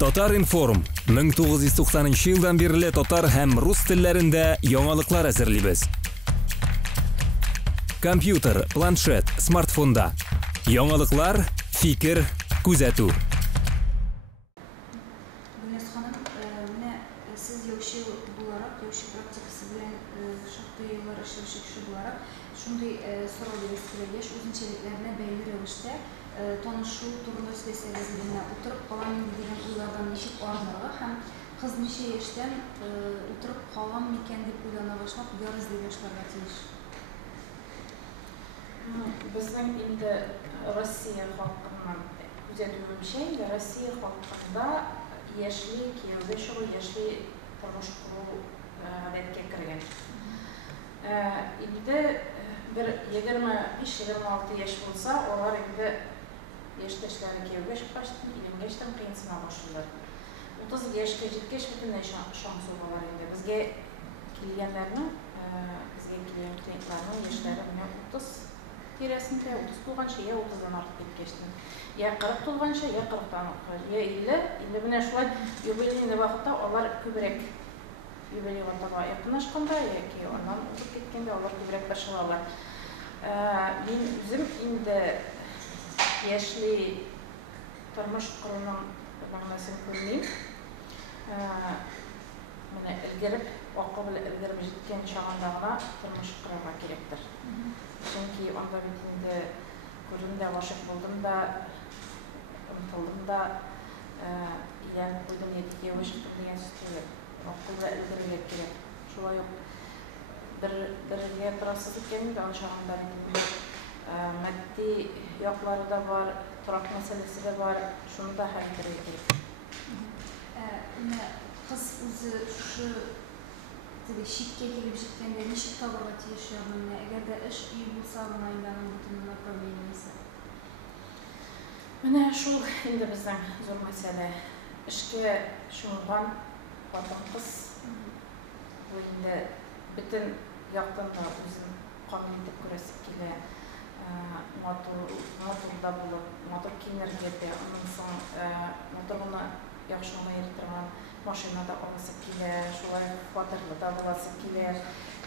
Татар информ 1990 жылдан бері татар һәм рус телләрендә яңалыклар әзерлибез. Компьютер, планшет, смартфонда. Яңалыклар, фикер, күзәтү. Siz yaşı bularak, yaşı praktikası bilen şartlı yıllar aşırı bularak şunday sorularınız kireliş, uzunçeliklerine belli rövüşte tanışı turunda spesiyalizmine oturup kalan bildiğin uylardan neşit oranlara hem kız neşe yaştan oturup kalan meken deyip uylana başlap yarız deyip yaşlarga teyiş. Bizden indi Rossiya halkından güzel şey ve Rossiya halkında yaşlı kiyovda şu yaşlı turmuş kuru adetke kirgen. İndi bir 25-26 yaş olsa, onlar indi yaştaşları kiyovga çıkmıştı, ilim geçtim, kıyınsına başladılar. 30 yaşka jetkeş bütünle şans olmalar indi. Bizge kilyenlerinin, bizge kilyen klientlerinin yaşları 30 tiresinde 30 tuğan şeye 30'dan artık geçtim. Ya 40 tuğan şey, ya 40'dan artık. Ya 50. İndi bine şulay yubileyinde vakitte onlar kübrek yubiley vatağa yakınlaşkanda, ya ki ondan uzup ketkende onlar kübrek başlarlar. Ben üzüm indi yaşlı turmuş kurunun bağlasını görmeyeyim. Bana ilgirip, okul ilgirip jitken çağındağına turmuş kurama gerektir. Çünkü onda bitinde göründe başık buldum da, umutuldım da, ileride koydum yedikiye başıktım diyen sütüyle. Okulda ilgirip gerek. Şula yok. Bir yer rahatsızlık gelmeydi, alışağında bitinde. Maddi yokları da var, turak meselesi de var, şunu da halledere gerek. Kız özü şu şikke gelip jitkende neşik tavırga teyiş yarmına, eğer de iş iyi bulsa bana indanın bütününe problemimisi? Mene şu indi bizden zor mesele. İşke şundan vatan kız, bu indi bütün yaktan da özün kanun edip göresip kele motorda bulup, motor kiyinirgede, onun son motoruna yaxşılığına yeritirman maşinada olası kiler, şolay fatırlı da olası kiler.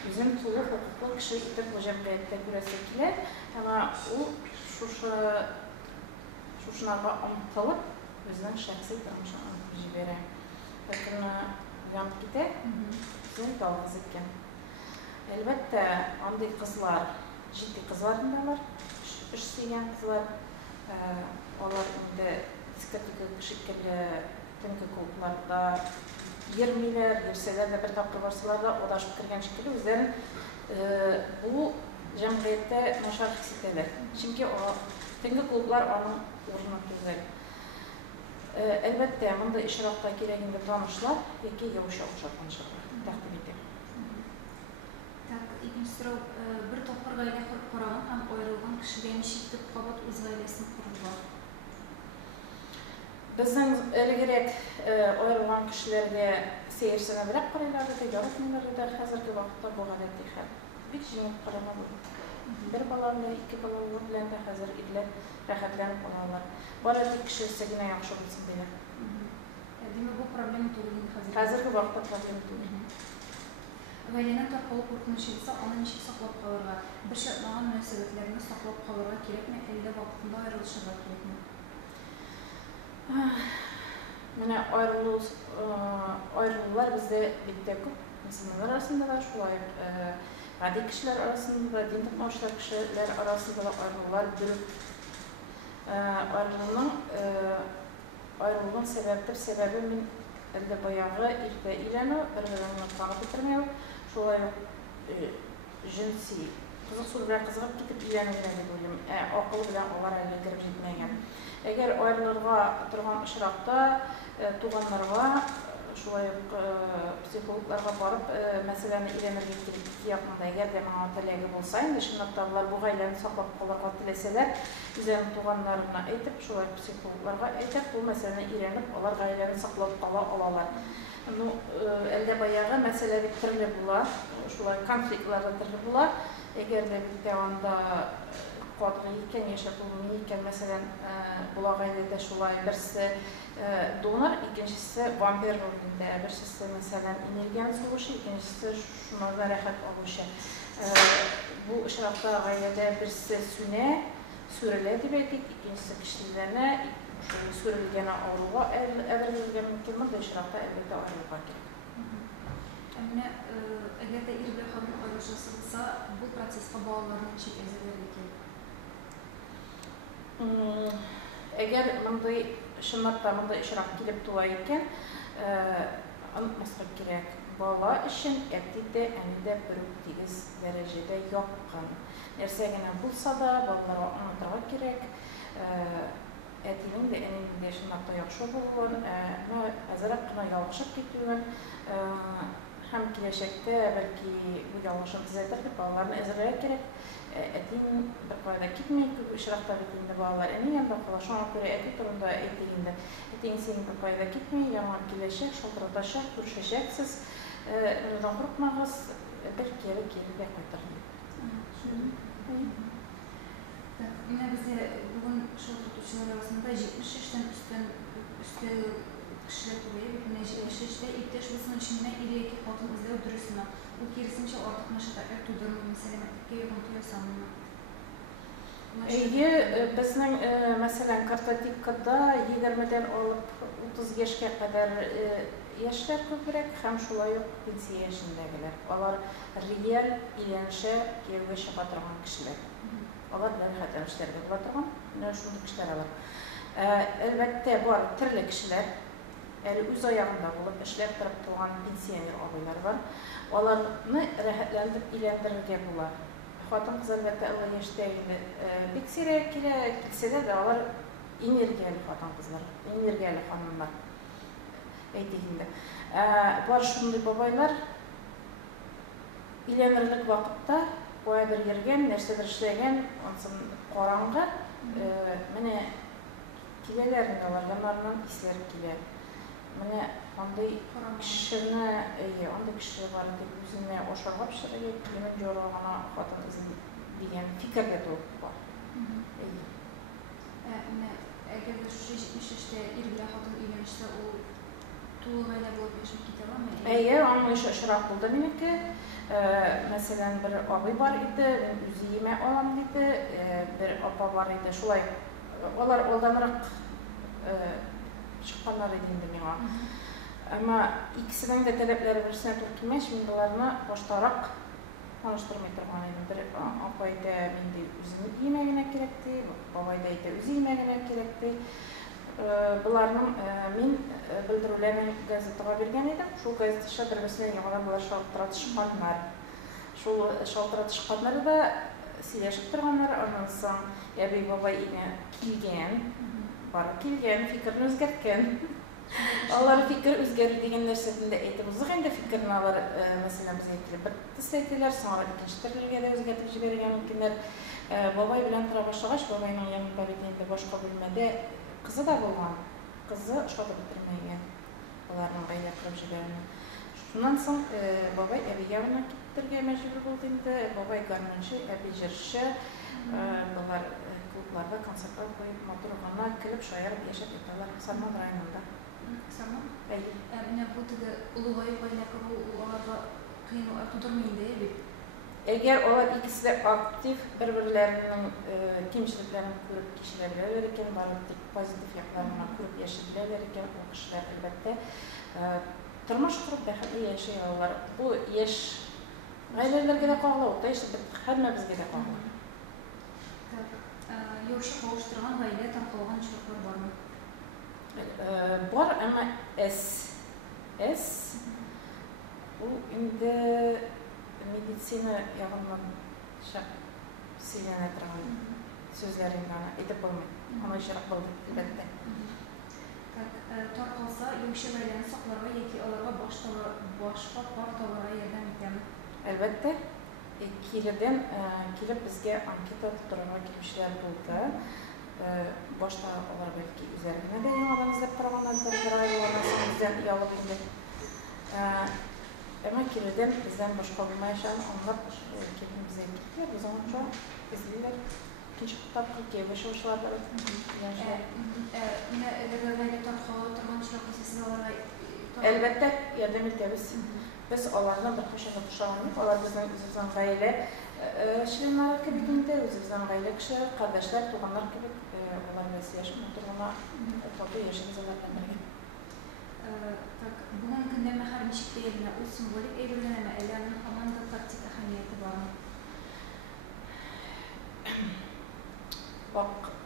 Özün tuğlu hukuklu kişi itip bu cemiyette göresip kiler. Ama o şuşunarga umutulup, özünün şahsi tanışını unutup jibere. Bakın uyanıp gide, özün dalgız etken. Elbette anday kızlar, ciddi kızlarındalar, iş suygan kızlar. Onlar indi diskoteka kişikkeli tünki klublarda yermeyler, yerseler de bir tapkır varsalar da odaşıp kirgen şekilde özlerin bu cemiyette naşar hissettiler. Çünkü o tünki klublar onun uğruna güzel. Elbette bunda işaretle gereğinde tanışlar, yeki yavaş-yavaş tanışırlar. Takdim edeyim. İkinci soru, bir toplar gayle kurup koran hem ayrılgan kişilerin şiddetli kabat öz gaylesini kururlar. Bizden öyle gerek ayrılan kişilerge seyirsine bırak paraylarda ticaret etmeleri de hazırki vakitte bu adeti hal. Bir kişinin parana bu. Bir balanla, iki balanla bilen de hazır edilen rahatlanıp olanlar. Bu adeti kişi segine yaxşı olsun diye. Demek bu problemi tuğulun hazır. Hazırki vakitte problemi tuğulun. Gaylenen tarpalı korkmuş etse, ona neşik saklap kalırlar. Bir şartlanan münasebetlerini saklap kalırlar gerek mi? Elde vaktinde ayrılışırlar gerek mi? Mene ayrılılar bizde bitti köp. İnsanlar arasında da şulay adi kişiler arasında da din tutmamışlar kişiler arasında da ayrılılar bürüp ayrılığın sebebi min elde bayağı irde ileni bir-birini tanıp bitirmeyi şulay jinsi kızık sur bilen kızıp gidip ileni bölüm akıl bilen onlar elde girip gitmeyen. Eğer ayrılırga turgan ışraqta tuğanlarga şulay psikologlarga barıp meseleni ilenirge kelip yapmada eğer de bana tilegi bolsa indi şundaqtalar bu gaylani saklap kalarga tileseler üzerine tuğanlarına aytip şulay psikologlarga aytip bu meseleni ilenip olar gaylani saklap kala alalar. Elde bayağı mesele bitirili bular, şulay konfliktlarda bitirili bular. Eğer de bir devamda qadını iken yaşatılımını iken mesela bulağayda şulay birisi donar, ikincisi vampir rolünde, birisi mesela enerjiyen soğuşu, ikincisi şunlardan rahat oluşu. Bu ışıqda ailede birisi süne sürüledi belki, ikincisi kişilerine sürülgene ağırlığa evrilgen mümkün de ışıqda elbette ayrılığa gerek. Әміне, әгер де ирбі қадын айыршасылса, бұл процесқа bağlarının çek əzələrді келіп? Əgər mınday şınlatda mınday işraq kelib tuğa eкен, anıtmasqa gerek. Bala işin ətide, ənide bürük tegiz dərəcədə yoqqan. Nərsəgənə bulsa da, balalara anıtığa gerek. Ətinin de ənində şınlatda yaxşı bulun, əzərək qına yalqışıb getüyün. Hem gelecekte belki bu yanlışın düzeltir, bağlarını ezberlemek gerek. Etin bir koyda gitmeyin, çünkü ışıqta bittiğinde bağlar en iyi yanında kala. Şu an göre eti turunda ettiğinde etin senin bir koyda gitmeyin, yaman gelecek, şaldıradaşak, görüşecek siz. Neden korkmağız, bir kere beklettirin. Yine bizde bugün şaldırdıkçılar arasında 70 yaştan üstü kişiler buraya bütün işte İpteş bulsun içinde iliyeki kadın izlev dürüsüne. Bu kerisince artık maşadaklar tudurma meselemetikki yoğuntuya sanmıyor. Bizning mesela kartotekada 20'den alıp 30 yaşga kadar yaşlar köprek hem şulay yok pensiya yaşındagilar. Onlar real ilanışa kevge şabatırgan kişiler. Onlar bilen işlerge bulatırgan, şunday kişiler alır. Elbette var türlü kişiler. Öz ayağında olup işlep durup turgan pensioner ağaylar var. Onlarni rahatlantirib ilantirga bular. Xotin qiz albatta Allah yaşdagini pek sirayib kelsa de ular energiyali xotin qizlar, energiyali xonimlar aytganda. Bor shunday boboylar ilanirlik vaqtda qo'yadir yergan, narsadir ishlagan, onsin qorong'i mana kelalarni ulardan islar kelar. Mene onday kişi var deb o'zini oshirib pishirga kimin jo'rog'ini xotin izin degan fikrga to'g'ri bor. Agar shu 70 yoshda er bilan xotin uylanishsa, u to'liq oila bo'lib yashab ketadimi? Onun ishi ishroq bo'ldi meniki. Masalan, bir og'ay bor edi, men o'zi yemək olam dedi, bir opa bor edi. Shulay ular oldinroq çıqqanlar edindi menga. Ama ikisinin de talepleri birisine to'g'ri kelmay, men bularni boshqaroq tanishtirmay turgan edim. Bir opayda menda o'zini yemagina kerakdi, boboyda o'zi yemagina kerakdi. Bularning men bildiruvlarni gazetaga bergan edim. Shu gazeta shadribisini yana bular shaltiratishganlar. Shu shaltiratishganlarda siylashib turganlar, ondan so'ng yabi boboy kelgan. Kelgan, fikrini o'zgartgan. Onlar fikir o'zgardi degan narsasini aytib o'zi endi fikrini ular masalan bizga kelib bitta aytdilar, sonra ikkinchi tirilga o'zgartirib jibergan ekanlar. Boboy bilan tura boshlagach, boboyning yangi babetinde boshqa bo'lmadi. Qizi da bo'lgan. Qizi shkola bitirmagan. Ularning oila qurib jibergan. Shundan so'ng boboy Abiyavni kettirga majbur bo'ldi endi. Boboy garmonchi, abijirchi, bular klublarda konsertlar qo'yib, motorxona kelib shoyarib yashab ketdilar Sarmon rayonida. Sarmon? Mene bu tigi ulug'ayib oilaka bu ularga qiyin tug'dirmaydi deb. Agar ular ikisi de aktiv bir-birlarining kamchiliklarini ko'rib kishilarga ekan, baribir pozitiv yoqlarini ko'rib yashaydilar ekan, u kishilar albatta turmush qurib baxtli yashaydilar. Bu yosh oilalarga da qo'g'lab o'tdi, hamma bizga da qo'g'lab. Yoshi qovushtirgan oila tarqalgan ishlar bormi? Bor, ama bu endi meditsina yog'idan siylanib turgan so'zlaringni aytib bo'lmaydi. Ona ishroq bo'ldi albatta. Tarqalsa yoshi oilani saqlarga yoki ularga boshqa portlarga yordam etami? Albatta. Kelib bizga anketa turarga kelishlar bo'ldi. Boshqa ular balki o'zlarini de yangidan izlab turganlar bir oilalarni bizdan uyalib endi. Ama kelib bizdan boshqa bo'lmaysan, onlar kelib bizga kelib biz onu çok izləyirlər. ikinci kitapka keybe şoşlar var. Yine eğer tarafı oturman şarkısı siz olarak Elbette yardım ederiz. Biz onlardan bir hoşuna tuşanıyız. Onlar bizden üzüzden gayle şirinler gibi de üzüzden gayle kişiler, kardeşler, tuğanlar gibi onlar biz yaşam oturmana tabi yaşamız onlardan birlikte. Так, bugün gündeme her bir şey yerine o simbolik evrenleme elemanın hamanda taktik ahamiyeti var mı?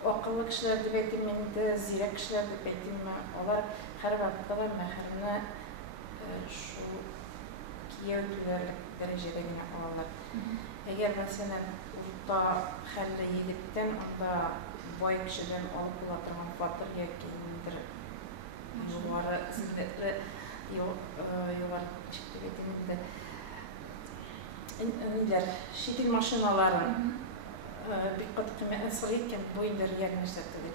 Akıllı kişiler de betiminde, zirek kişiler de betiminde, onlar her vakıtta ve mehrine şu kiyevlilerlik derecede yine olanlar. Eğer mesela urda halle yigitten, onda boy kişiden olup ulatırman fatır ya kendindir yuvarı, zilletli yuvarı çıktı betiminde. Şitil maşinaların bir kat kıymetli sırayken bu indir yerleştirdi.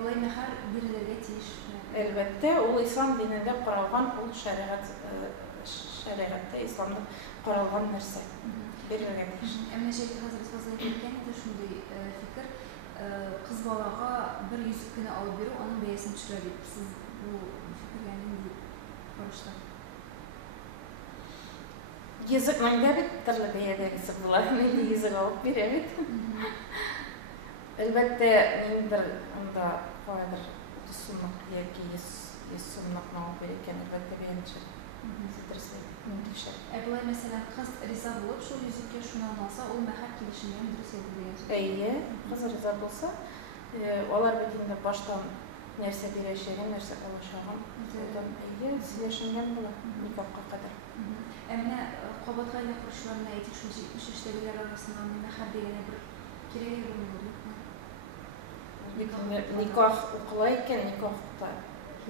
Bulay mehar birileri yetiş. Elbette o İslam dininde kuralgan o şeriatte İslam'da kuralgan nerse birileri yetiş. Emne şeyde hazır fazlayken de şunday fikir kız balağa bir yüzük günü alıp biri onun beyesini çıkarıyor. Siz bu fikir yani değil konuşta. Yüzük neyde bittirli beyede yüzük bular. Neyde yüzük alıp biri evet. Elbette neydir onda koydur sunnak yerki yüz sunnak nağıp verirken elbette beğenecek. Zidirse mümkün. Bulay mesela kız riza bulup şu yüzükle şunu almasa o mehar kilişinden bir sevdiği. İyi, kız riza bulsa olar bildiğinde baştan nerse birleşeğin, nerse ulaşağın. Oradan iyi, sileşingen bular nikahka kadar. Emine Qobatgayla kuruşlarına etik şu 70 iştegiler arasından mehar degene bir kireye bulunur. Nikah okulayken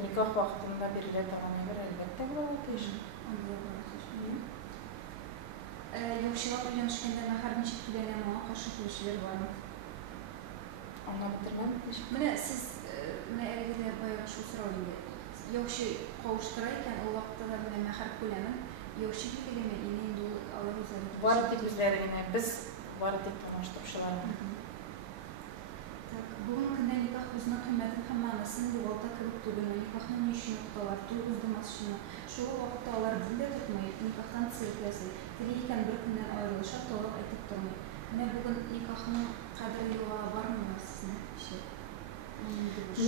nikah vaktinde biriyle tamam edir elbette bu ateş. Yokşilak uylanışkende mehar nişik tülenen ona karşı kılışılar var mı? Anlamadırmam. Mene siz ergide bayağı şu sıralıydı. Yokşi kavuşturayken o vakıtta da mehar kulemin yokşi kelime inin dolu alır üzerinde. Var edik bizlerine biz var edik tanıştırışlarına. Bugün kında nikah uzuna kıymetin hammanasını yuvalda kılıp durduğunu, nikahın işini tutarlar, uzdurmasını, şu vakitte olar dinde tutmayıp, nikahtan sırıklayası, diliyken bir günden ayrılışa doğru etip durmayı. Ne bugün nikahın kadri yola var mı sizin şey?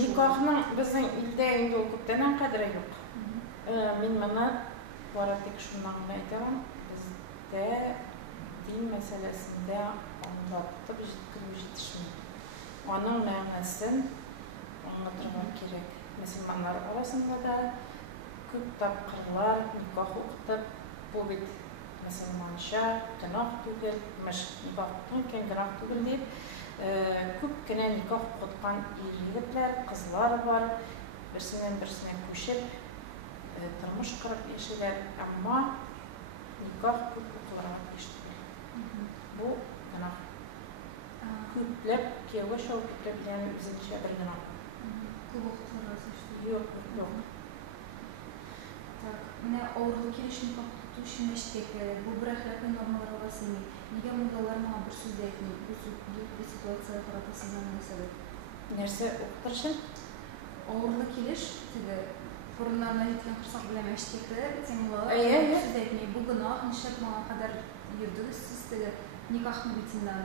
Nikahın bizim ilde indi olup denen kadri yok. Min bana var edik şundan aytıram, bizde din meselesinde anlattı bir yetişmiyor. Onun mənaсын anlatırmak gerek. Müslümanlar arasında da köp tapkırlar, nikah okutup, bu bit Müslümanca günah tügel, nikah okuturken günah tügel deyip, köp kine nikah okutkan yigitler, kızlar var, birisine köşüp, turmuş kırıp yaşaylar, ama nikah köp okularına geçtiler. Bu günah. Küplep, kiyava şov küplep yani üzerinde bir günah. Kılıqlar arası işte. Yok, yok. Так, mene oğurlu kirişini kapıtı şimdi iştekleri, bu bıraklarken normalar arasını, nige mudalar mı bir söz deyitmeyi, bu situasiyaya karatasından mesela? Nerse okutursun? Oğurlu kiriş, tabi, fırınlarına yetken kırsak bileme iştekleri, sen mudalar bir söz deyitmeyi, bu günah nişet mağa kadar yurdunuz, siz tabi nikahını bitinden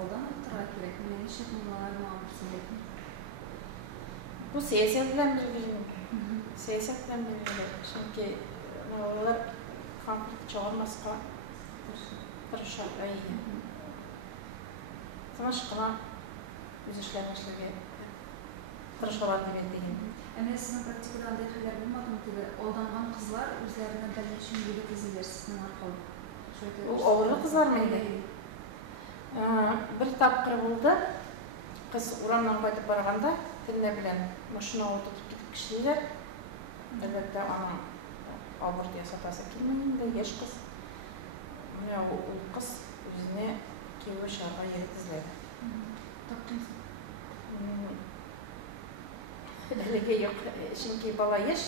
odan tırak gerek, mene nişet mudalar mı bir söz deyitmeyi? Bu siyasetle bilgilim. Siyasetle bilgilim. Çünkü onlar konflikt çağırmazsa tırışar. Tanışkına biz işlemişliğe tırışalar diyeyim. Ama sizin praktikadan detaylar bulmadı mı tabi? Oldanğan kızlar üzerine belirleşim gibi diziler sizin arkalı. O oğurlu kızlar mıydı? Bir tapkır buldu. Kız uğramdan koydup baraganda dinle bilen maşına oturtup gidip kişiler. Elbette anam alır diye satası kelmeyin de yaş kız. O kız özüne kevi şarga yeri dizledi. Taptınız. Elege yok. Çünkü bala yaş.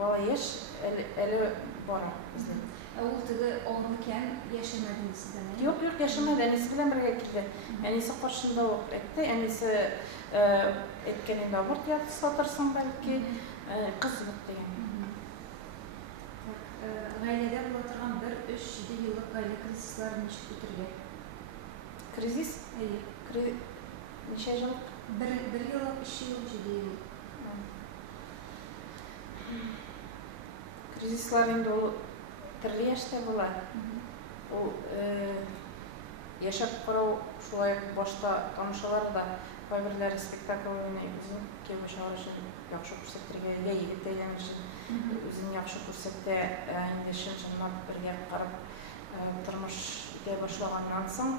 Bala yaş eli bara izledi. Ул теге авырлыкен яшәмәдеңме сездән? Юк, яшәмәде. Әнисе белән бергә килде. Әнисе каршында ук әйтте. Әнисе әйткән инде аборт сатырсың бәлки, кыз юк дигән. Гаиләдә була торган 1-3-7 еллык гаилә кризислары ничек үтәргә? Кризис? Әйе. Ничә ел? 1 еллык, 3 ел, 7 ел. Кризислар инде ул төрле яшьтә була. Ул яшәп карау шулай башта танышалар да, кайберләре спектакль уйный, үзен кияүгә чыгарыр өчен яхшы күрсәтергә, я егет әйләнер өчен үзен яхшы күрсәтә, инде чын-чынлап бергә карап тормыш итә башлаганнан соң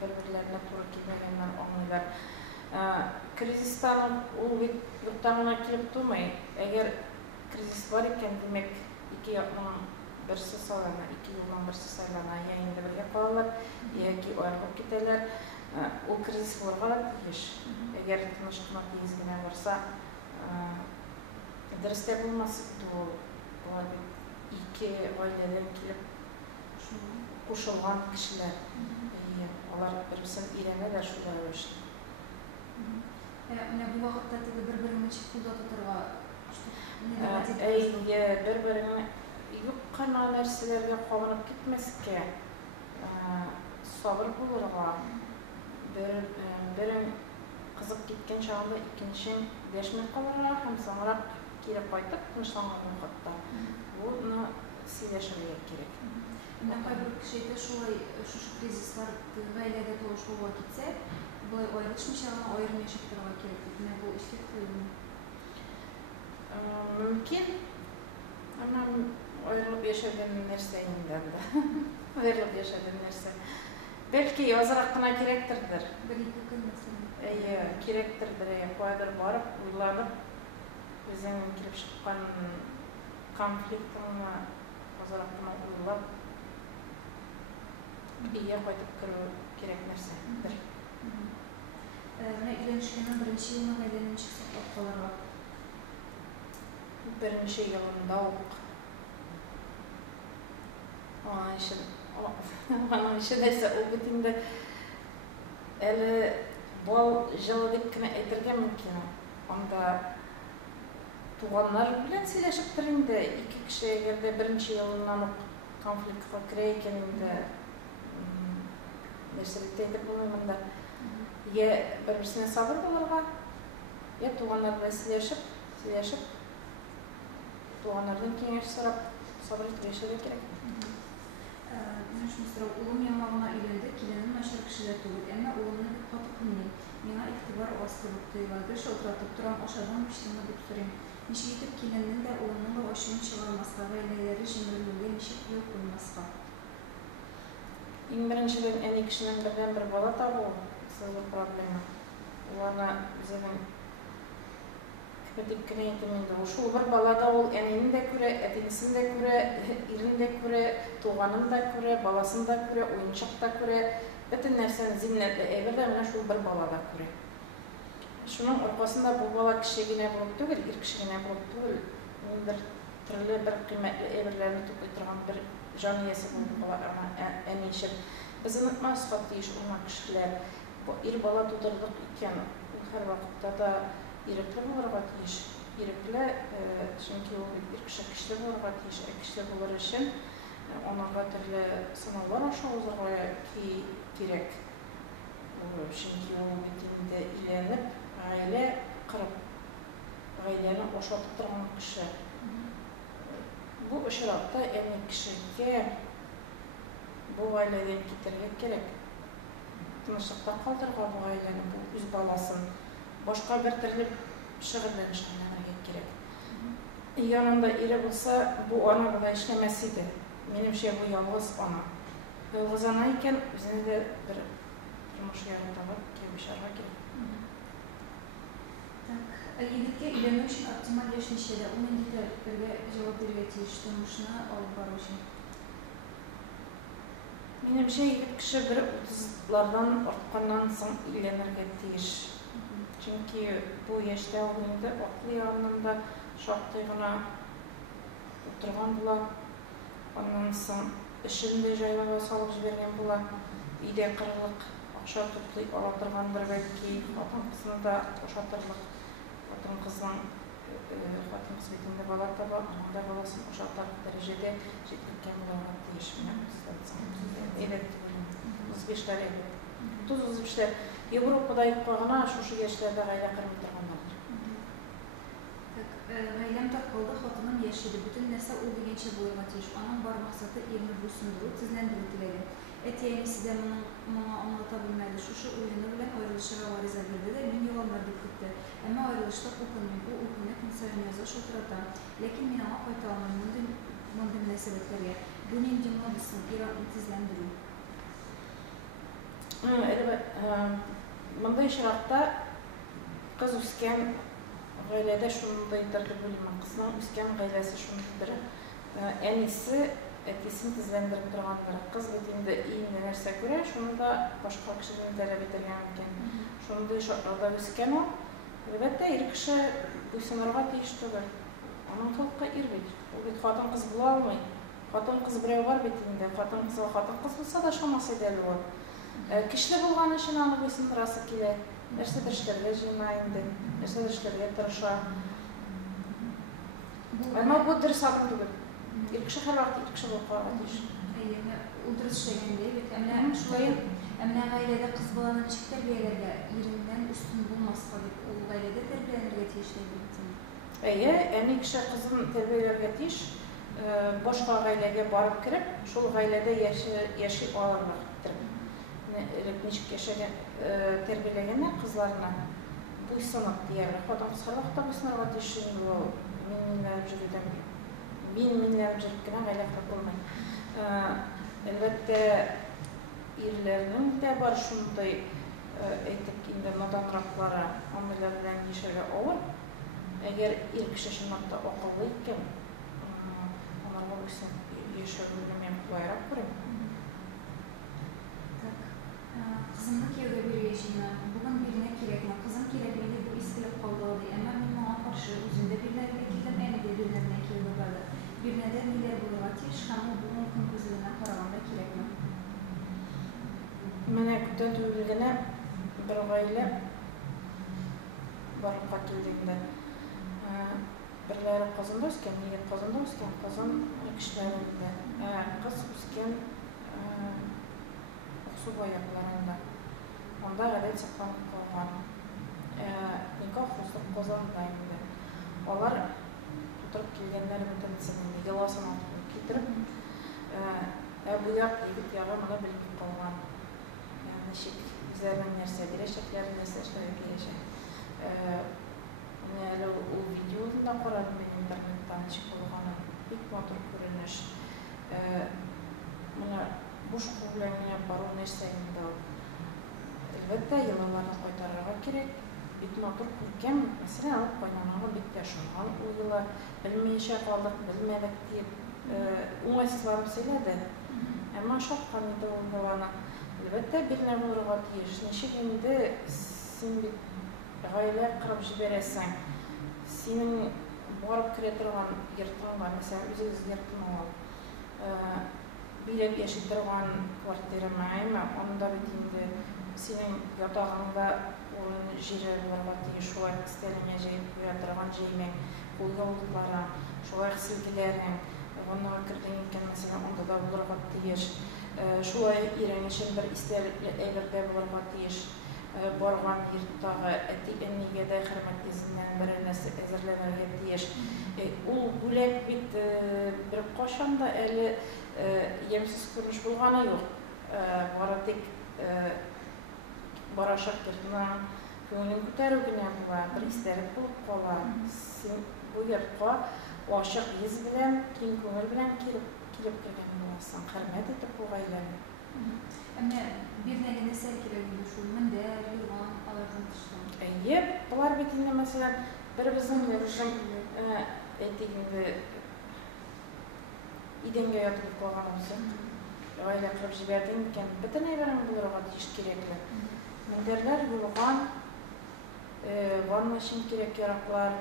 бер-берләренә туры килмәгәннән аңлыйлар. Кризистан ул бит юктан килеп тумый. Әгәр кризис бар икән, димәк, ике якның берсе сайлана, ике юлдан берсе сайлана, я инде бергә калалар, яки аерылып китәләр. Ул кризис булырга тиеш. Әгәр тыныч кына тиез генә барса, дөрес тә булмас, ул ике гаиләдән килеп кушылган кешеләр. Алар бер-берсен өйрәнәләр шулай эшләп. Менә бу вакытта теге бер-берен ничек кулда тотарга? Бер-береңне юк кына нәрсәләргә кабынып китмәскә, сабыр булырга, берең кызып киткән чагында икенчең дәшмәй калырга һәм соңрак кире кайтып тынычланган вакытта буны сөйләшергә кирәк. Кайбер кеше шулай шушы кризислар гаиләдә тулыш булып китсә, болай аерылышмыйча гына аерым яшәп торырга кирәк. Менә бу эффективме? Мөмкин. Ана аерылып яшәгән нәрсә инде. Аерылып яшәгән нәрсә. Бәлки азрак кына кирәктердер. 1-2 көн мәсәлән. Кирәктердер. Кайдыр барып, уйланып, үзеңнең килеп чыккан конфликтыңны азрак кына уйлап, бия кайтып керү кирәк нәрсәдер. Менә өйләнешкәннән беренче елны гаиләне ничек саклап калырга? Беренче елында ук аның өчен нәрсә ул бит инде әле бал җылы дип кенә әйтергә мөмкин. Анда туганнар белән сөйләшептер инде. Ике кеше әгәрдә беренче елыннан ук конфликтка керә икән инде. Нәрсә дип әйтеп булмый монда. Я бер-берсенә сабыр булырга, я туганнар белән сөйләшеп, туганнардан киңәш сорап, сабыр итеп яшәргә кирәк. Улым яңа гына өйләнде, киленем начар кешеләр түгел, әмма улымны бик каты көнлим. Миңа игътибар аз кебек тоела. Гел шалтыратып торам, ашадым, эчтемме дип сорыйм. Ничек итеп киленнең дә, улымның да ачуын чыгармаска, гаиләләре җимерелүгә ничек юл куймаска? Иң беренчедән әни кешенең бердән-бер бала табуы зур проблема. Уларны үзенең дип кенә әйтәм инде. Шул бер бала да ул әнинен дә күрә, әтинесен дә күрә, ирен дә күрә, туганын да күрә, баласын да күрә, уенчык та күрә. Бөтен нәрсәне зиннәтле әйбер дә менә шул бер бала да күрә. Шуның аркасында бу бала кеше генә булып түгел, ир кеше генә булып түгел, бер төрле бер кыйммәтле әйберләрне туплый торган бер җан иясе булып бала әминчек. Без онытмаска тиеш ул кешеләр. Бу ир бала тудырдык икән, ул һәр вакытта да ирекле булырга тиеш. Ирекле, чөнки ул бер кеше булырга тиеш. Кеше булыр өчен анага төрле сынаулар аша узарга кирәк. Чөнки ул бит инде өйләнеп, гаилә корып, гаиләне ашатып торган кеше. Бу очракта әни кешегә бу гаиләдән китәргә кирәк. Тынычлыкта калдырга бу гаиләне, бу үз баласын. Башка бер төрле шөгыльләнергә кирәк. Янында ире булса, бу ана белән эшләмәс иде. Минемчә бу ялгыз ана. Ялгыз ана икән, үзенә дә бер тормыш яратып кебешәргә кирәк. Егеткә өйләнү өчен оптималь яшь ничәдә? Ул нинди таләпләргә җавап бирергә тиеш тормышны алып бару өчен? Минемчә егет кеше бер 30-лардан артканнан соң өйләнергә тиеш. Чөнки бу яшьтә ул инде акыл ягыннан да шактый гына утырган була. Ondan soң ішінде жайларға салып жіберген була. Үйде қырылық ақша топлый ала тұрғандар бәлки, хатын қызны да ошатырлық. Хатын қыз бетінде бала таба, анада баласын ошатар дәрежеде жеткізген болуға тиіс. Тұз Европада айықпағына шушы ешлерді ғайла қырмай тұрғандар. Ғайлам таққалды хатының яшеді. Бүтін нәрсе ол дегенше болуға тиіс. Оның бар мақсаты ерні бұсындыру, тізлендіру тіледі. Әтиәнесі де мұңа аңлата білмәді. Шушы ойыны білен айрылышыға вариза берді де мен еландар деп күтті. Әмі айрылышта оқынмен, ол оқыны күн сайын яза шотырата. Ләкин мен аңа қайта алмайым мұнды мünәсәбәтләргә. Бұл мен демла бұсын, Иранны тізлендіру. Мұндай шырақта қыз өскен ғайләді шундайдырды бөлімін. Қызның өскен ғайләсі шундайдыры. Әнесі әтесін тізлендіріп тұрғандыр. Қыз бетінде иінді нәрсе көре, шунда башқа кішіден тәрәп етірген екен. Шундай шырақта өскен ол. Әлбәттә, ир кіші бұйсынырға тиіш түгіл. Оның толыққа ир бет. Ол бет қатын қыз бұла алмай. Қатын қыз біреу бар бетінде. Қатын қыз болса да шамасы дәл ол. Кішілі болған үшін аны бұйсындырасы келе. Нәрседір іштерге жинайынды, нәрседір іштерге тұрыша. Әмі бұл дұрыс адым түгіл. Иркіші қар вақты иркіші болып қойға дейш. Ол дұрыс шегенде, әміне ғайләді қыз баланы ничек тәрбиелерге ерінен үстін болмасқа деп, ол ғайләді тәрбиелерге тиешлейді. Әмі кіші қызын тәрбиелерге тиеш, бошқа ғайләге барып кіріп, шул ғайләді яши алармақ тіріп. Ничек яшеген тәрбиелегені қызларына бұйсынық дейірі. Қодан қысқар вақытта бұйсынырға тиешін минлеріп жүріпкені ғайлақта болмай. Әлбәтті ерлерінің де бар шундай әйтік енді наданрақлары амылар білән ешерге ауыр. Әгер ел кіші шынақта оқылы екен, онарға бұйсын ешерге мен бұлайрақ көрем. Қызымны кеуге беруге жина, бүгін біріне керек ма? Қызым керек мені бұл ескіліп қалдылды. Әмі мен маған қаршы өзімді бірлерге келдім, әні де бірлеріне кеуге барды. Бірнеде нелер болуға тиеш, қамы бүгін күн көзіліне қарағанда керек ма? Мене күттен түйілгені бір ғайлы барлыққа келдегінде. Бірлері қызында өскен, егер қызында өскен, қызын кішілерінде. Қыз өскен оқсу баяқларында. Онда ғадет сақланып қалған. Никах ұстық қозандайында. Олар тұтырып келгендер мүтінсінінде еласын атып кетіріп, бұяқ егіт яғы мұны біліп қалған. Нешек üzerinden нәрсе берешеклер, нәрсе шөлі берешек. Әлі ол видеоны да қорадым мен интернеттен нешек болғаны. Бек матур көрініш. Мұны бұш құбылаңына бару нәрсейінде ол. Әлбәтті елаларына қойтарыға керек. Бек матур көрген, мәселен алып қойнанағы бекте шынған ол елі білмейше қалдық, білмедік deyip оңайсызларым сөйледі. Әмі шаққан еді ол болғаны. Әлбәттә, біріне болырға тиеш. Нешек енді сен бет ғайлә қырып жібересің. Сенің барып кіре тұрған ертіңға, мәселен, өзіңіз ертің ол. Билеп еші тұрған квартира мәйімі, онда бет енді сенің ятағыңда оның жері болырға тиеш. Шолай кістеліне жайып тұрған жеймен, қолға олдылары, шолай қысылгілерін, оныға кірдің екен, мәселен, онда да болырға тиеш. Шулай иреңешін бір істерлі әйбірде болырға тиеш. Барған ертағы әнеге де қырмат кезінен бір нәрсе әзірленерге тиеш. Ол бөлек бет бір қошанда әлі емсіз көрініш болғаны жоқ. Бара тек барашақ кертінің көңілін көтәрігіне бұла, бір істерлік болып қола. Сен бұл ертқа ашық ез білен, кейін көңіл білен келіп келген боласың, қырмет етіп бұғайланы. Әмі бірнеге нәсәл керегінде шул міндер, юрған, алардың тұштан? Бұлар бетінде, мәселен, бір біздің өрішім әйтегінде иденге ятылып қойған осы. Ғайла қырып жібердің екен, бітін әйбірін бұларға дейіш кереклі. Міндерлер юрған, ванна шын керек ярақлар,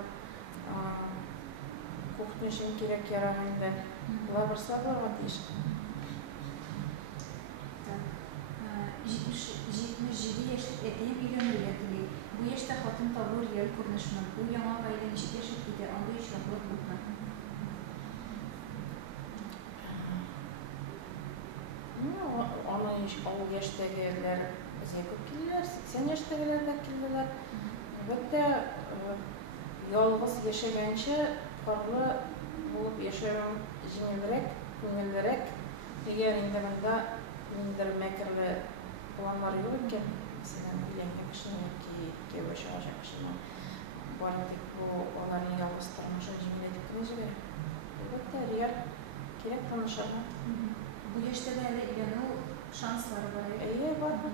көк Neşin gerek yaramında. Bunlar varsa var diş. 77 yaşlık eteyim ilanıyla bu yaşta hatın tavır yer kuruluşunun bu yana aile neşik yaşık gider anda işraklık bulma. Onun yaştagiler bize çok kirliler, 80 yaştagiler de kirliler. Elbette yalnız yaşayanca farklı bulup yaşayan jimillerek, eğer indemende indirmekle planlar yok ki, mesela bilenme kişinin ki yaşayacak kişinin bu arada bu onların yalnız tanışı jimillik krizleri. Elbette eğer gerek tanışalım. Bu yaşta da hele ilanı şansları var. İyi var mı?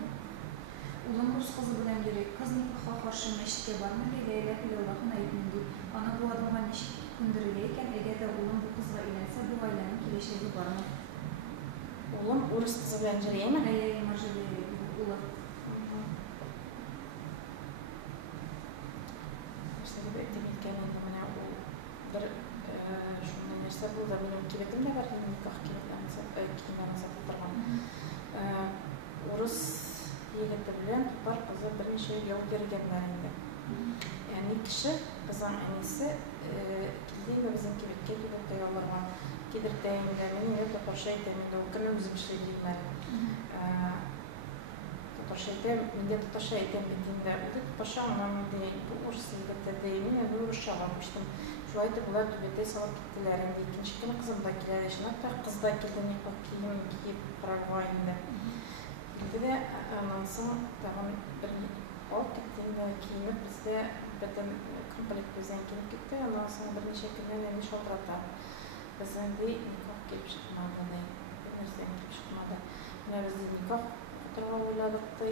Ulan Rus kızı bilen gerek, kız nikaha karşı meşke var mı? Leyla Allah'ın ayıbındı. Ana bu adama neşik kunduruluyken eğer de ulan bu kızla ilense bu ailenin kileşleri var mı? Ulan Rus kızı bilen gerek mi? Hayır, marjeli ulan. İşte gibi ettiğimken bana o bir şundan yaşta bu da benim kibetim de var. Nikah kibetlerini satılırman. Urus yigiti bilen var kızı birinci yol gergenlerinde. Yani kişi kızın annesi kildiğinde bizim kibetke kibette yollarman kidirteyinde meni toparşayteminde o günü bizim işlediğimler. Toparşaytem, mende toparşaytem bittiğinde o da toparşamam diye bu Urus yigiti deyimini ben Urus çağırmıştım. Şu ayda bunlar dübete salıp gittiler. İkinci gün kızımdakiler yaşına hatta kızdakilden yapıp giyip Paraguay'ında. Bildi de anlansın tamam bir ol gittiğinde giyinip bizde beden komplekt düzen giyip gitti. Ondan sonra bir neçe günden endi şoltrata. Bizden de nikah gelip çıkmadı. Bir nereden gelip çıkmadı. Yine biz de nikah fotoğrafı oyladık da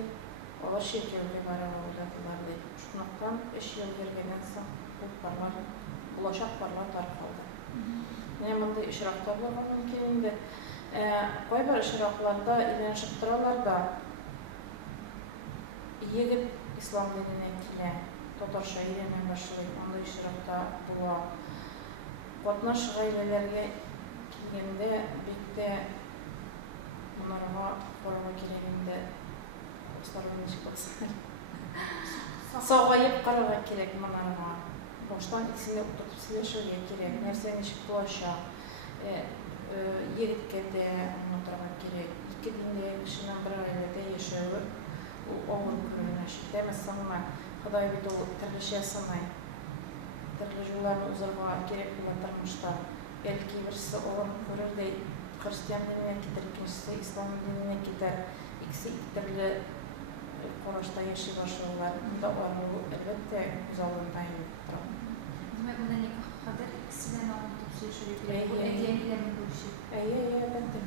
olar şirkevde var oyladılar da. Şunaktan 5 yıl gergeden sonra bu parlar bulaşak parlar tarafaldı. Ne bunda işrakta bulma mümkünündü. Koy bir işraklarda ilenşip duralar da yigit İslam dinine kile Tatarşa ilemen başlayıp onda işrakta bula. Qatnaş ailelerge kilgende birlikte bunlara koruma keleginde sarılın işi baksana. Sağayıp qarağa kerek bunlara. Baştan ikisini oturtup sileşirge kerek. Nersen işi bulaşa. Yigitke onlara kerek. İki dinde kişinin bir ailede yaşıyor. Oğul kürünüş. Demezsem ama Xuday bir de o tırlışı yasamay. Tırlışı yollarını uzarma gerek bulandırmışlar. Belki birisi oğul kürür de Hristiyan dinine gider, ikincisi İslam dinine gider. İkisi iktirli Koraş'ta yaşay başlıyorlar. Bunda o elbette güzelliğindeyim. Demek bunda nikah kadar ikisinden anlatıp söylüyor. Bu ediyenilerin bu işi. Elbette.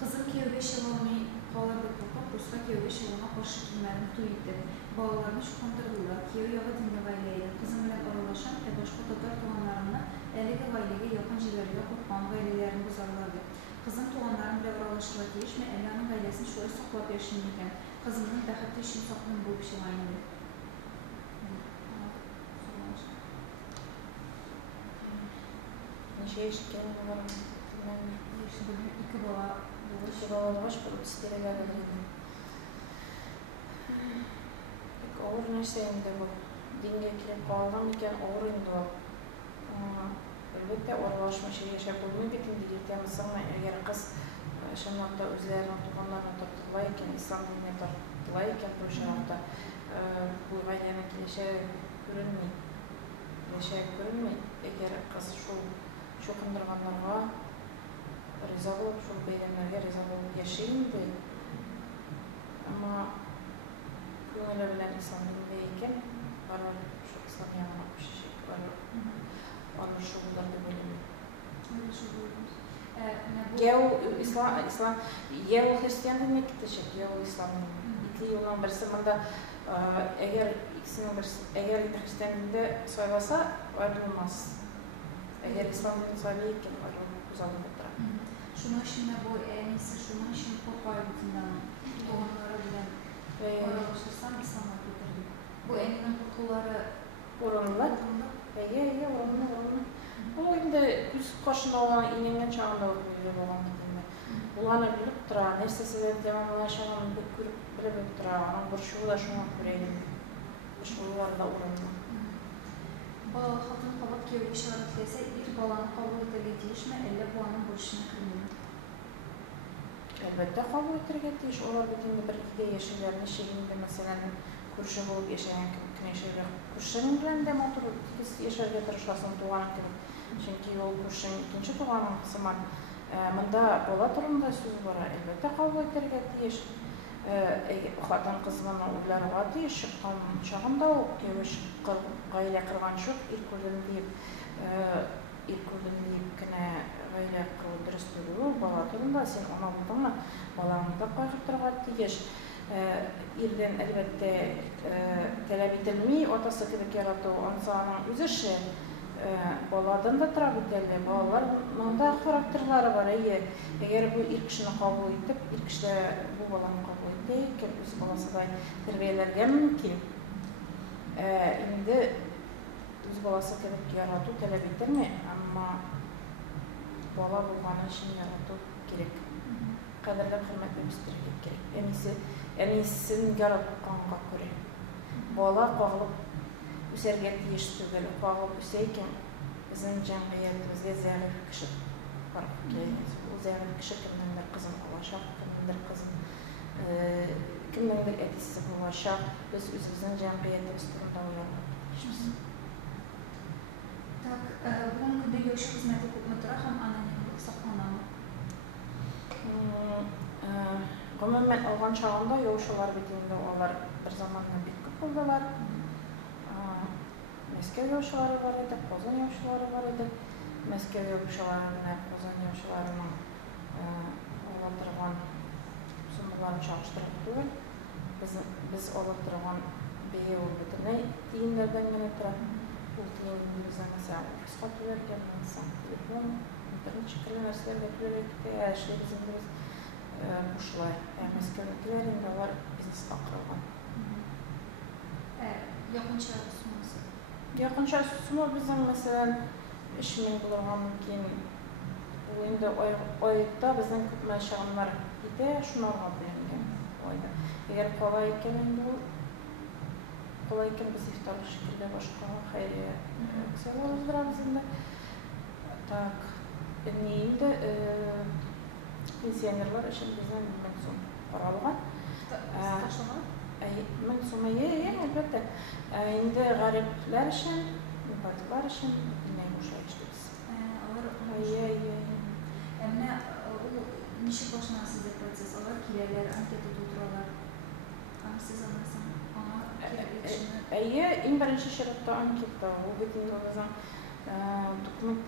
Kızım ki öyle şılığını bağlarda kopar, Rus'ta ki öyle şılığına karşı kimlerini duydu. Bağlarını şu kandırdılar ki o yağı dinle vayleydi. Kızım ile aralaşan ve başka Tatar tuğanlarına elege vaylege yakın jilerle kopman vaylelerini buzarlardı. Kızım tuğanların bile aralaşıla değişme, Ela'nın vaylesini şöyle saklap yaşınıyken kızımın daha teşin saklığın bu bir şey aynıydı. Ne şey işken var mı? İşte bugün iki baba baş bulup istere geldi. Ağır neşeyinde bu. Dinge kilip kaldım iken ağır indi o. Elbette oralaşma şey yaşayabilmeyi bitin dilekten mesela eğer kız şunlarda özlerinin tuğanlarını tartılayken, İslam dinine tartılayken bu şarafta bu ailenin yaşayıp görünmeyi eğer kız şu kındırganlarga rıza olup, şu beylemlerge rıza olup yaşayındı. Ama köngüle bilen İslam dinindeyken bana şu İslam yanına bir şey var. Onu şu bularda bölümü. İslam, Yev Hristiyan dinine gidecek, Yev İslam dinine. İki yıldan birisi bunda eğer ikisinin birisi, eğer Hristiyan dininde söylese ayrılmaz. Eğer İslam dinine söyleyken ayrılmaz, uzanmaktır. Şuna şimdi bu neyse şuna şimdi çok ayrıntından olanlara bilen aralaşırsan İslam'a getirdim. Bu eninin kutuları oranlar. Oranlar. başında olan iğnenin çağında olan gittiğinde. Bulana bilip dura, nersesi de devamlı yaşanan bilip dura, onun burşuğu da şuna kureydim. Burşuğu var da uğrunda. Bu hatun qabaq köyü işaretlese bir balanı qabul ettirgetiyiş mi, elle bu anın burşuna kırmıyor? Elbette kabul ettirgetiyiş. Olar bütünde bir ide yaşaylarını şeklinde mesela kurşu bulup yaşayan kneşeyle kurşunun bilen de motoru tikiz yaşarga tırışlasın tuğanı gibi. Çünkü yol kurşun ikinci tuğanın kısımı. Mında bola turunda söz var. Elbette kabul ettirgetiyiş. Xatan qızmana ularga tiyiş. Çağında o keviş gayle kırgan çok irkurdun deyip kine gayle dürüst buluyor. Bola turunda sen ona buldun balamda qayıqtırga tiyiş. İrden elbette talep edilmeyi, otası gibi yaratı insanın özü şey. Boladan da talep edilir. Bolaların da karakterleri var. Eğer bu ilk kişini kabul edip, ilk kişi bu balanı kabul edip, öz balası da terbiyelerge mümkün. Şimdi öz balası gibi yaratı talep edilmeyi, ama bola bulmanın için yaratı gerek. Kadarlar hürmetle müstürek gerek. Enisin yaratkanға көре. Bola qoğulup üserget еш түгілі, qoğulup üseyken bizim cəmiyyətimizdə zəğif kişi var. O zəğif kişi kimdendir qızım olacaq, kimdendir qızım, kimdendir etisi olacaq. Biz özümüzün cəmiyyətimiz turunda uyanmışız. Так, bunun günde görüş hizmeti hükümetleri hem anonimlik saklanamı? Gümümen olğan çağında yoğuşular bittiğinde onlar bir zamanla bitkip oldular. Meskev yoğuşuları var idi, Kozan yoğuşuları var idi. Meskev yoğuşularına, Kozan yoğuşularının olattırılan sunumlarını çalıştırıp değil. Biz olattırılan beye olmadığını tiyinlerden yine tıra. Bu tiyinlerimize mesela fırsat verirken insan telefon, internet şekilli mesleğe bekliyoruz ki her şey bizim kuşlar. Meskevliklerinde var biznes akılgan. Yakınça sunması? Yakınça sumu bizim mesela işimin bulurgan mümkün. Bu indi oyda bizim kütme şağınlar ide şunlarga bilingen oyda. Eğer kolay iken biz iftarlı şekilde başka hayriye aksiyalar uzdurarız indi. Tak, neydi? Pensionerlar için bizden mensum qaralğan. Mensumiye elbette. Endi garipler için, mübadiler için bilmeyi müşahiştiriz. Emine o nişi başına sizde proses olarak kilerler, anketi tuturlar. Ama siz anlasın ona kiler en birinci şartta anketta. O bütün o zaman dokument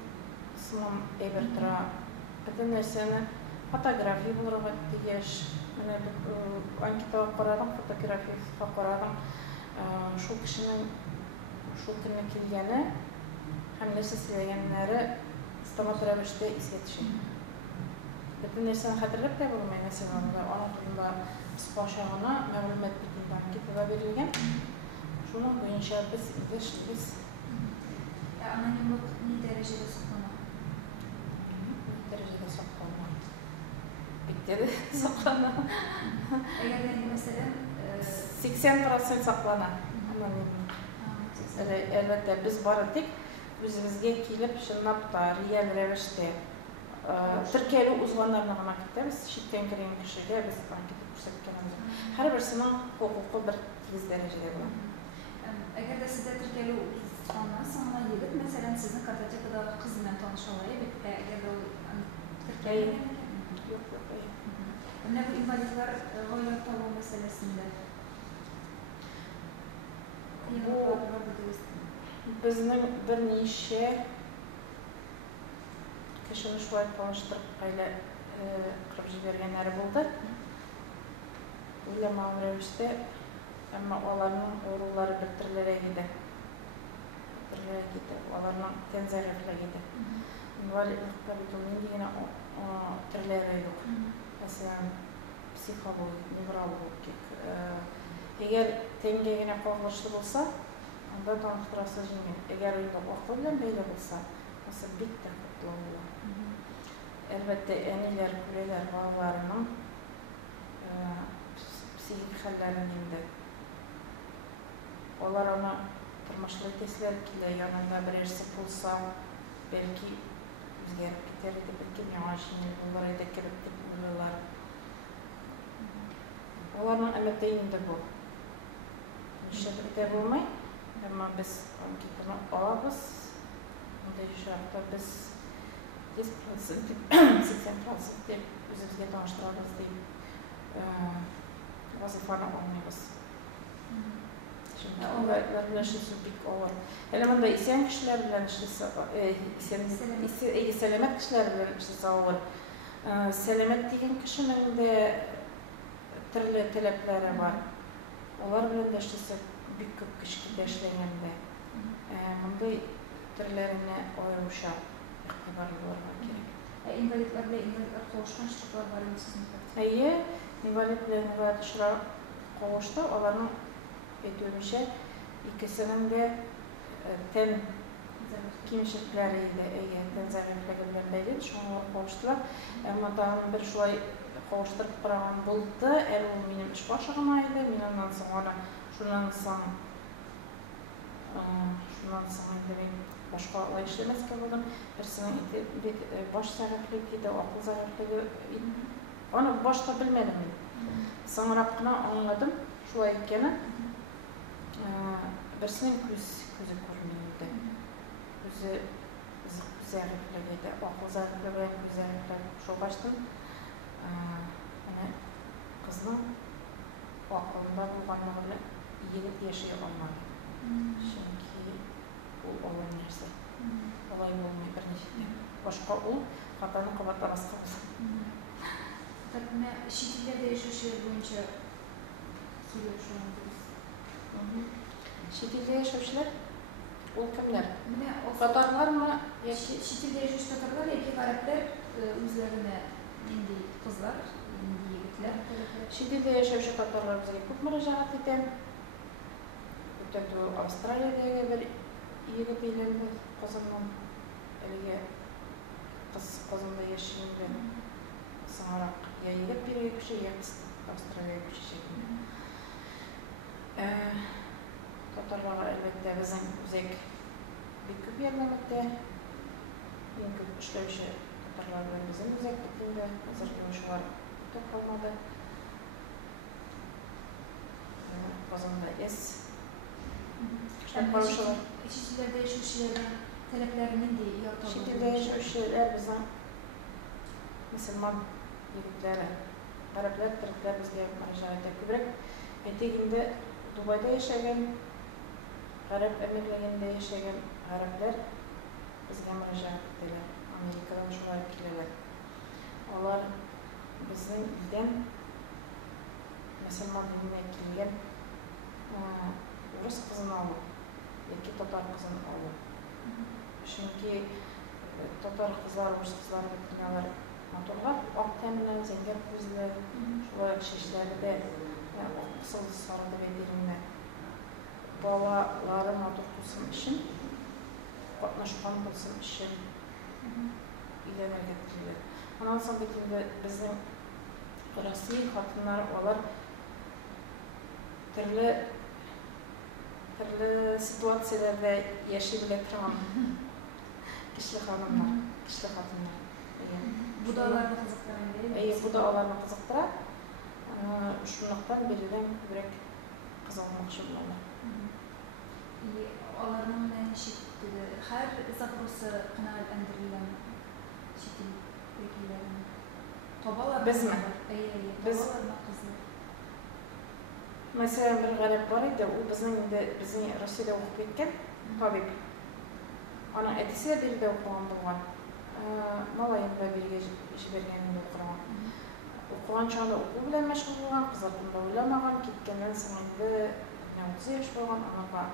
sınam ebertira. Bütün nerseni fotoğrafı bulurlar diyeş. Anketa qaradım, fotoğrafı qaradım. Şu kişinin şu günü kelgeni hem nerse söyleyenleri stomatologda isletişim. Bütün nerseni hatırlap da bulmayı mesela ona turunda spashağına məlumat bittiğinde anketa verilgen. Şunun boyunca biz anonimlik ne derecede saklanır? Derecede saklanır. Bitti saklanır. Eğer de mesela 80% saklanır. Elbette biz barıdık. Bizimizge kelip şınap da real revişte Türkiye'li uzmanlarına gittiğimiz şitten giren kişiyle biz anketi ko'rsatganmiz. Her birisinin hukuku bir 8 derecede var. Eğer de sizde Türkiye'li uzmanlar sana yigit, mesela sizin kartotekada kızla tanışalayı bitti. Eğer de Türkiye'li yok. Ne bu invalidler oylar tabu meselesinde? Bu bizning bir neçe kişini şuay tanıştırıp aile kırıp jibergenleri buldu. Uylamam revişte ama onların oğulları bitirlere gidi. Onların tenzerifle gidi. İnvalidlikte bütünün yine türlere yok. Mesela psikolog, nevrolog. Eğer tengegine qoğuluşlu olsa, onda tanıştırası jingen. Eğer oyunda oqı bilen beyle olsa, Nasıl bitti kutlu oldu. Elbette eniler, kuleler, bağlarının psihik hallerinde. Onlar ona tırmaşlı tesler ki yanında bir ersi bulsa belki üzgerip giderdi, belki maaşını onlara da kirip gitmiyorlar. Onların emeğinde bu. Şirkette bulmay, ama biz onu alırız. Onda yaşarda biz 10%, 80% deyip üzerinde tanıştırırız deyip vazifana olmayız. Şimdi onlarla işlesi pek olur. Hele bunda isyan kişiler bilen işlesi, selamet kişiler bilen işlesi olur. Selamet degen kişinin de türlü talepleri var. Onlar bilen de işlesi büyük köp kişide işlegende. Bunday türlerine oyuruşa iktibarlı olmak gerek. İnvalidlerle invalidler koğuşkançlıklar var mı sizin? Hayır, invalidler invalidler koğuştu. Onların etüymüşe ikisinin de ten kimşikleriydi, ten zayıflığı bilen şunu koğuştular. Ama daha bir şuay koğuşturup bırakan buldu. O benim iş başlamaydı. Ben ondan sonra şundan sonra başka olay işlemez ki buldum. Birisinin baş zayıflığıydı, akıl zayıflığı. Onu başta bilmedim. Sonra anladım şuay ikeni. Birisinin gözü görmüyordu. Gözü zayıflığıydı, akıl zayıflığı, göz zayıflığı. Şu baştan kızın aklında bulganlığı yigit yaşıyor olmadı. Çünkü o olan nerse. Olay olmay bir neşede. Başka o hatanın kabatlaması kaldı. Tabii şekillerde yaşayışlar boyunca soruyor şu an biz. Şekilde yaşayışlar o kimler? O Katarlar mı? Şekilde yaşayış Katarlar, erkek Araplar özlerine indi kızlar, indi yigitler. Şekilde yaşayış Katarlar bize çok müracaat eden. Öteki Avustralya'da bir yigit eylemi kızından elge kızında yaşayınca sonra ya yigit bir şey ya Avustralya'ya bir şey şeklinde. Katarlar elbette bizim üzek bir küp yerlemekte. En köp işlevişi Katarlar bizim üzek bittiğinde hazır görüşler çok kalmadı. Kızında İçişlerde yaşayışlardan taleplerinin de yaltalı. Şekilde yaşayışlar bizim Müslüman yigitleri, Araplar, Türkler bizge müracaat ettiler. Eteginde Dubai'de yaşayan, Arap emirliğinde yaşayan Araplar bizge müracaat ettiler. Amerika'dan şunlar geldiler. Onlar bizim ilden Müslüman dinine gelgen Rus kızını alıp, iki Tatar kızını alıp. Çünkü Tatar kızlar, Rus kızlar dünyalar motorlar, aktemler, zenger gözler, şular şişleri de kısıl sarıda bedirinde balaları motor tutsun için, katnaşkan tutsun için ilerine getirilir. Ondan sonra bizim Rusya kadınlar olar türlü situasyada yaşayabilen kişi hanımlar. Bu da onlarla kızıktıran değil mi? Bu da onlarla kızıktıran. Şunluktan birinden bürek kızılmak şunlarla. Onların her zagrosu kanallandırılan şekil bilgilerini. Tobalar Biz mi? Biz. Mesela bir garip var idi, o bizim Rusya'da okup etken tabip. Onun etisi de bir de okuğan bulgan. Malayımda birge işi bergeninde okuğan. Okuğan çağda okuğu bilen meşgul bulgan, kızartında oylamagan, ketkenden sınırda 30 yaş bulgan, ona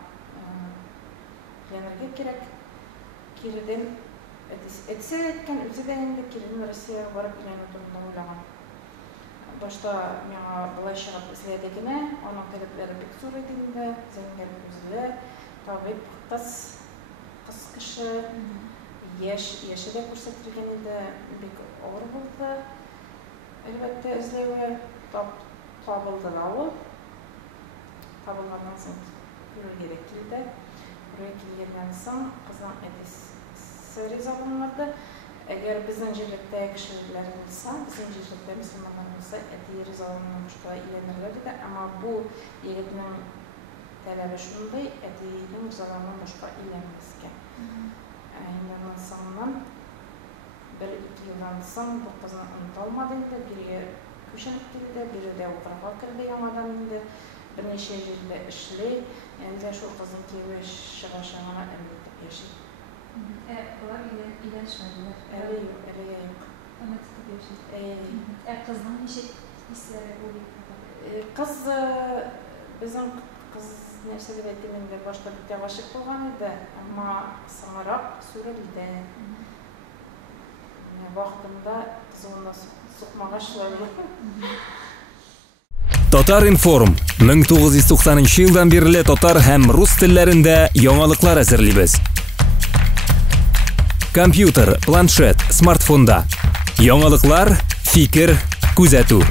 planırge gerek. Kiriden etisi etken, özü deninde Kiriden Rusya'ya varıp ilanı durumda oylagan. Başta bana bulay шығып izledikine, onun talepleri pek zor edildi, zenger gözlü, tabi kız kışı, Yaşı da ko'rsatilganida bek og'ir bo'ldi. Albatta izlevi topildilar u. Topilgandan so'ng buraya keldi. Buraya kelgandan so'ng qizning adisi rizolanmadi. Agar bizning jihatda kishilar bo'lsa, bizning jihatda musulmonlar bo'lsa, adi rizolanma boshqa ilanirlar edi. Ammo bu yigitning talabi shunday, adining rizolanma boshqa ilanmasga. Aynan sondan 1-2 yildan so'ng bu qizni unutolmadi endi, biriga ko'chib keldi, birida o'qirga kirdi yamadan endi bir necha yilda ishlay, endi shu qizni keyi shig'ashag'ini endi yashaydi. Ular iyileşmediler. Öyle yok. Ama tutup yaşaydı. Kızdan neşe hisleri oluyor? Kız, bizim kız neyse de ettiğimde başta bir yavaşlık olgan idi. Ama sanırap süreldi. Vaxtında kız onunla sıkmağa şöyle. Tatar Inform 1990-yıldan beri tatar hem rus tillerinde yangalıklar hazırlayız. Kompüter, planshet, smartfonda. Yangalıklar, fikir, күзәтү.